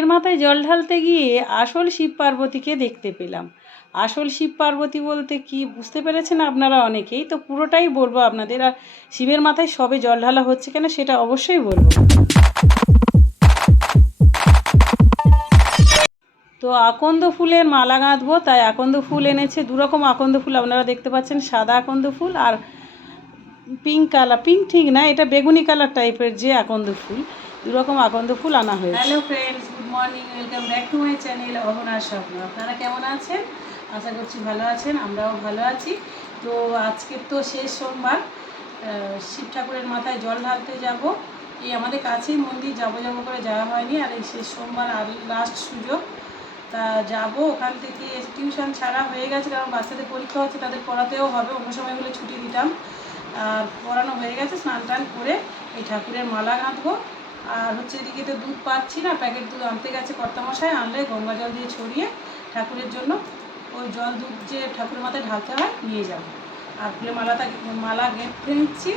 শিবের মাথায় জল ঢালতে গিয়ে আসল শিব পার্বতীকে দেখতে পেলাম। আসল শিব পার্বতী বলতে কি বুঝতে পেরেছেন আপনারা অনেকেই? তো পুরোটাই বলব আপনাদের। আর শিবের মাথায় সবে জল ঢালা হচ্ছে কেন সেটা অবশ্যই বলব। তো আকন্দ ফুলের মালা গাঁথবো তাই আকন্দ ফুল এনেছে। দুরকম আকন্দ ফুল আপনারা দেখতে পাচ্ছেন, সাদা আকন্দ ফুল আর পিঙ্ক কালার, পিঙ্ক ঠিক না, এটা বেগুনি কালার টাইপের যে আকন্দ ফুল। দুরকম আকন্দ ফুল আনা হয়েছে। Hello friends good morning welcome back to my channel অহনার স্বপ্ন। আপনারা কেমন আছেন? আশা করছি ভালো আছেন, আমরাও ভালো আছি। তো আজকে তো শেষ সোমবার শিব ঠাকুরের মাথায় জল ঢালতে যাব। এই আমাদের কাছেই মন্দির, যাব যাব করে যাওয়া হয়নি, আর এই শেষ সোমবার আর লাস্ট সুযোগ। তা যাব, ওখান থেকে টিউশন ছাড়া হয়ে গেছে, কারণ বাচ্চাদের পরীক্ষা হচ্ছে, তাদের পড়াতেও হবে, অন্য সময়গুলো ছুটি দিতাম। আর পড়ানো হয়ে গেছে, স্নান টান করে এই ঠাকুরের মালা গাঁথবো। আর হচ্ছে এদিকে তো দুধ পাচ্ছি না, প্যাকেট দুধ আনতে গেছে কর্তামশাই, আনলে গঙ্গা জল দিয়ে ছড়িয়ে ঠাকুরের জন্য ওই জল দুধ যে ঠাকুরের মাথায় ঢালতে হয় নিয়ে যাব। আর ফুলের মালাটা মালা গেঁথে নিচ্ছি।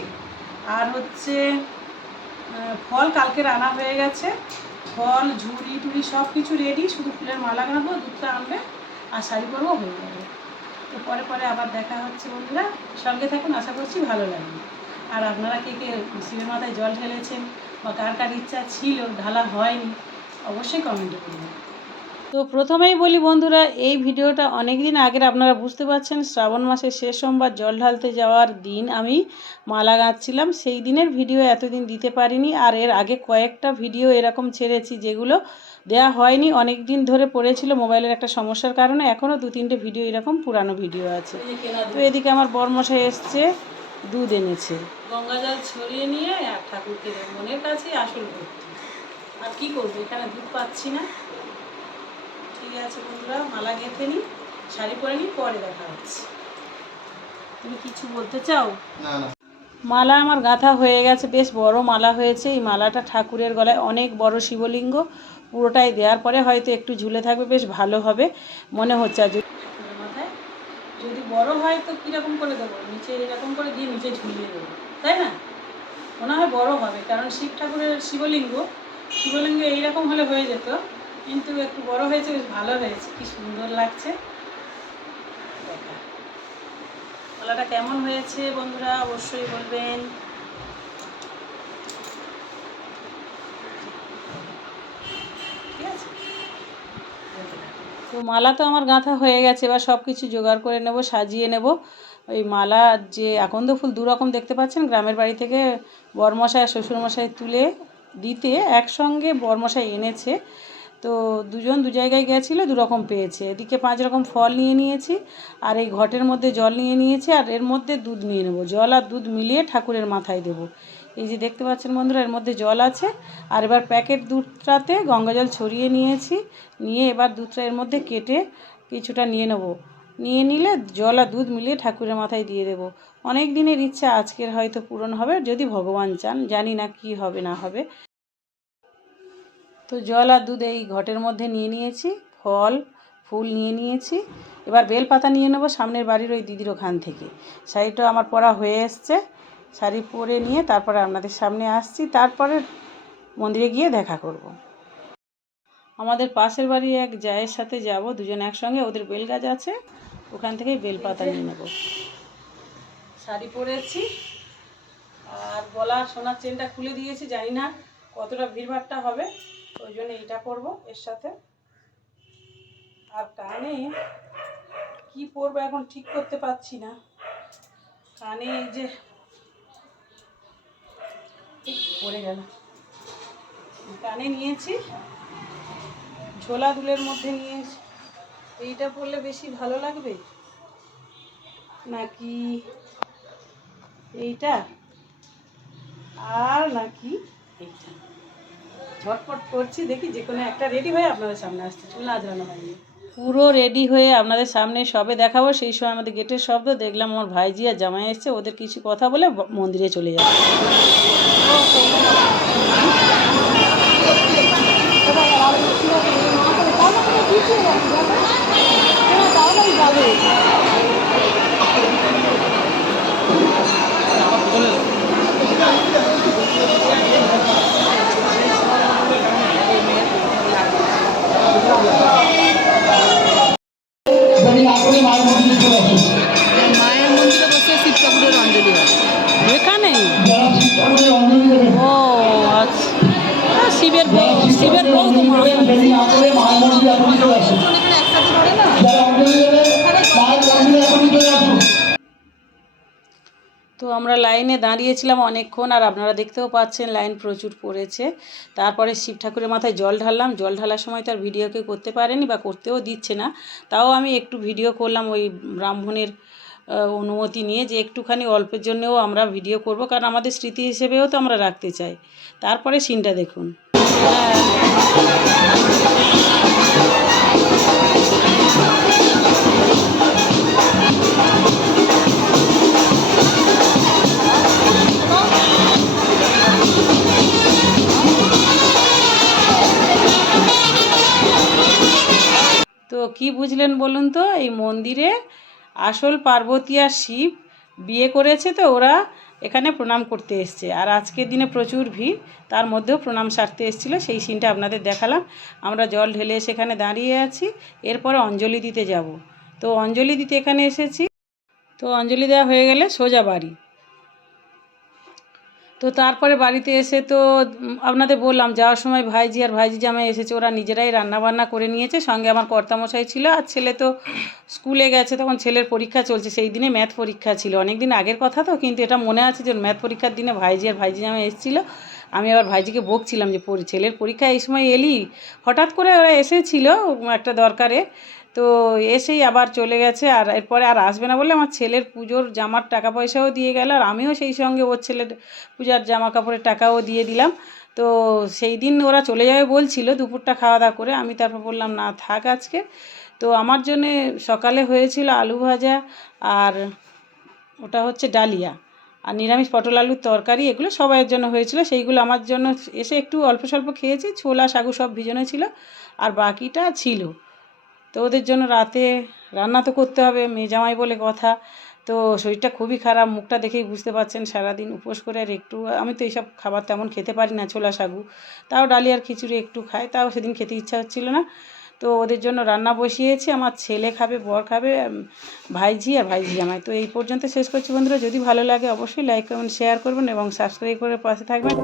আর হচ্ছে ফল কালকে রান্না হয়ে গেছে। ফল, ঝুড়ি টুড়ি সব কিছু রেডি শুধু ফুলের মালা গাঁথবো, দুধটা আনবে আর শাড়ি পরবো, হয়ে যাবে। তো পরে পরে আবার দেখা হচ্ছে বন্ধুরা। সঙ্গে থাকুন, আশা করছি ভালো লাগবে। আর আপনারা কে কে শিবের মাথায় জল ঢেলেছেন বা কার কার ইচ্ছা ছিল ঢালা হয়নি অবশ্যই কমেন্টে করবেন তো প্রথমেই বলি বন্ধুরা এই ভিডিওটা অনেক দিন আগের আপনারা বুঝতে পারছেন শ্রাবণ মাসের শেষ সোমবার জল ঢালতে যাওয়ার দিন আমি মালা গাঁথছিলাম। সেই দিনের ভিডিও এতদিন দিতে পারিনি আর এর আগে কয়েকটা ভিডিও এরকম ছেড়েছি যেগুলো দেয়া হয়নি। অনেক দিন ধরে পড়েছিল মোবাইলের একটা সমস্যার কারণে এখনও দু তিনটে ভিডিও এরকম পুরানো ভিডিও আছে। তো এদিকে আমার বরমশাই এসছে। দুধ এনেছে। গঙ্গা জল ছড়িয়ে নিয়ে আর ঠাকুরকে মনের কাছে আসল ভক্তি আর কি করব? এখানে দুধ পাচ্ছি না। ঠিক আছে বন্ধুরা মালা গেঁথে নিই শাড়ি পরে নিই পরে দেখা হচ্ছে। তুমি কিছু বলতে চাও? না না। মালা আমার গাঁথা হয়ে গেছে বেশ বড় মালা হয়েছে। এই মালাটা ঠাকুরের গলায় অনেক বড় শিবলিঙ্গ পুরোটাই দেওয়ার পরে হয়তো একটু ঝুলে থাকবে বেশ ভালো হবে। মনে হচ্ছে মাথায় যদি বড় হয় তো কীরকম করে দেবো? নিচে এরকম করে দিয়ে নিচে ঝুলিয়ে দেবো, তাই না? মনে হয় বড় হবে, কারণ শিব ঠাকুরের শিবলিঙ্গ শিবলিঙ্গ এইরকম হলে হয়ে যেত, কিন্তু একটু বড় হয়েছে, বেশ ভালো হয়েছে, কি সুন্দর লাগছে। দেখা। কলাটা কেমন হয়েছে বন্ধুরা, অবশ্যই বলবেন ঠিক আছে তো মালা তো আমার গাঁথা হয়ে গেছে, এবার সব কিছু জোগাড় করে নেব, সাজিয়ে নেব। ওই মালা যে আকন্দ ফুল দু রকম দেখতে পাচ্ছেন, গ্রামের বাড়ি থেকে বরমশায় শ্বশুরমশাই তুলে দিতে একসঙ্গে বরমশাই এনেছে। তো দুজন দু জায়গায় গেছিল দু রকম পেয়েছে। এদিকে পাঁচ রকম ফল নিয়ে নিয়েছি, আর এই ঘটের মধ্যে জল নিয়ে নিয়েছি, আর এর মধ্যে দুধ নিয়ে নেব। জল আর দুধ মিলিয়ে ঠাকুরের মাথায় দেব। এই যে দেখতে পাচ্ছেন বন্ধুরা, এর মধ্যে জল আছে। আর এবার প্যাকেট দুধটাতে গঙ্গা জল ছড়িয়ে নিয়েছি। নিয়ে এবার দুধটা এর মধ্যে কেটে কিছুটা নিয়ে নেব। নিয়ে নিলে জল আর দুধ মিলিয়ে ঠাকুরের মাথায় দিয়ে দেব। অনেক দিনের ইচ্ছা, আজকের হয়তো পূরণ হবে, যদি ভগবান চান। জানি না কি হবে, না হবে। তো জল আর দুধ এই ঘটের মধ্যে নিয়ে নিয়েছি। ফল, ফুল নিয়ে নিয়েছি। এবার বেলপাতা নিয়ে নেব সামনের বাড়ির ওই দিদির ওখান থেকে। শাড়িটা আমার পরা হয়ে এসছে। শাড়ি পরে নিয়ে তারপরে আপনাদের সামনে আসছি, তারপরে মন্দিরে গিয়ে দেখা করব। আমাদের পাশের বাড়ি এক জায়ের সাথে যাব, দুজন একসঙ্গে, ওদের বেল গাছ আছে, ওখান থেকে বেলপাতা নিয়ে নেব। শাড়ি পরেছি, আর গলা সোনার চেনটা খুলে দিয়েছি, জানি না কতটা ভিড়ভাড়টা হবে, ওই জন্য এটা করব এর সাথে। আর কানে কি পরবো এখন ঠিক করতে পারছি না। কানে এই যে পড়ে গেল। কানে নিয়েছি, ঝোলা দুলের মধ্যে নিয়েছি। এইটা পরলে বেশি ভালো লাগবে? নাকি এইটা? আর নাকি এইটা? ঝটপট করছি, দেখি যে কোনো একটা। রেডি হয়ে আপনাদের সামনে আসছে, চুল আজরানো হয়নি। পুরো রেডি হয়ে আপনাদের সামনে সবে দেখাবো। সেই সময় আমাদের গেটের শব্দ দেখলাম আমার ভাইজি আর জামাই এসছে। ওদের কিছু কথা বলে মন্দিরে চলে যাবে। শিবের শিবের তো তো আমরা লাইনে দাঁড়িয়েছিলাম অনেকক্ষণ আর আপনারা দেখতেও পাচ্ছেন লাইন প্রচুর পড়েছে। তারপরে শিব ঠাকুরের মাথায় জল ঢাললাম। জল ঢালার সময় তার ভিডিও কেউ করতে পারেনি বা করতেও দিচ্ছে না। তাও আমি একটু ভিডিও করলাম ওই ব্রাহ্মণের অনুমতি নিয়ে যে একটুখানি অল্পের জন্যও আমরা ভিডিও করব কারণ আমাদের স্মৃতি হিসেবেও তো আমরা রাখতে চাই। তারপরে সিনটা দেখুন। তো কি বুঝলেন বলুন তো? এই মন্দিরে আসল পার্বতী আর শিব বিয়ে করেছে তো ওরা। এখানে প্রণাম করতে এসছে। আর আজকের দিনে প্রচুর ভিড়, তার মধ্যেও প্রণাম সারতে এসেছিল, সেই সিনটা আপনাদের দেখালাম। আমরা জল ঢেলে সেখানে দাঁড়িয়ে আছি, এরপরে অঞ্জলি দিতে যাব। তো অঞ্জলি দিতে এখানে এসেছি। তো অঞ্জলি দেওয়া হয়ে গেলে সোজা বাড়ি। তো তারপরে বাড়িতে এসে তো আপনাদের বললাম, যাওয়ার সময় ভাইজি আর ভাইজি জামাই এসেছে, ওরা নিজেরাই রান্নাবান্না করে নিয়েছে। সঙ্গে আমার কর্তামশাই ছিল আর ছেলে তো স্কুলে গেছে, তখন ছেলের পরীক্ষা চলছে, সেই দিনে ম্যাথ পরীক্ষা ছিল। অনেক দিন আগের কথা তো, কিন্তু এটা মনে আছে যে ম্যাথ পরীক্ষার দিনে ভাইজি আর ভাইজি জামাই এসেছিল। আমি আবার ভাইজিকে বকছিলাম যে ছেলের পরীক্ষা এই সময় এলি? হঠাৎ করে ওরা এসেছিল একটা দরকারে। তো এসেই আবার চলে গেছে আর এরপরে আর আসবে না বলে আমার ছেলের পুজোর জামার টাকা পয়সাও দিয়ে গেল আর আমিও সেই সঙ্গে ওর ছেলের পূজার জামা কাপড়ের টাকাও দিয়ে দিলাম। তো সেই দিন ওরা চলে যাবে বলছিল দুপুরটা খাওয়া দাওয়া করে। আমি তারপর বললাম, না, থাক আজকে। তো আমার জন্যে সকালে হয়েছিল আলু ভাজা আর ওটা হচ্ছে ডালিয়া আর নিরামিষ পটল আলুর তরকারি। এগুলো সবাইয়ের জন্য হয়েছিল। সেইগুলো আমার জন্য এসে একটু অল্প স্বল্প খেয়েছি। ছোলা সাগু সব ভিজনে ছিল। আর বাকিটা ছিল। তো ওদের জন্য রাতে রান্না তো করতে হবে, মেয়ে জামাই বলে কথা। তো শরীরটা খুবই খারাপ, মুখটা দেখেই বুঝতে পারছেন সারাদিন উপোস করে আর একটু, আমি তো এইসব খাবার তেমন খেতে পারি না, ছোলা সাগু। তাও ডালিয়ার খিচুড়ি একটু খাই, তাও সেদিন খেতে ইচ্ছা হচ্ছিল না। তো ওদের জন্য রান্না বসিয়েছি, আমার ছেলে খাবে, বর খাবে ভাইঝি আর ভাইঝি জামাই। তো এই পর্যন্ত শেষ করছি বন্ধুরা, যদি ভালো লাগে অবশ্যই লাইক কমেন্ট শেয়ার করবেন এবং সাবস্ক্রাইব করে পাশে থাকবেন।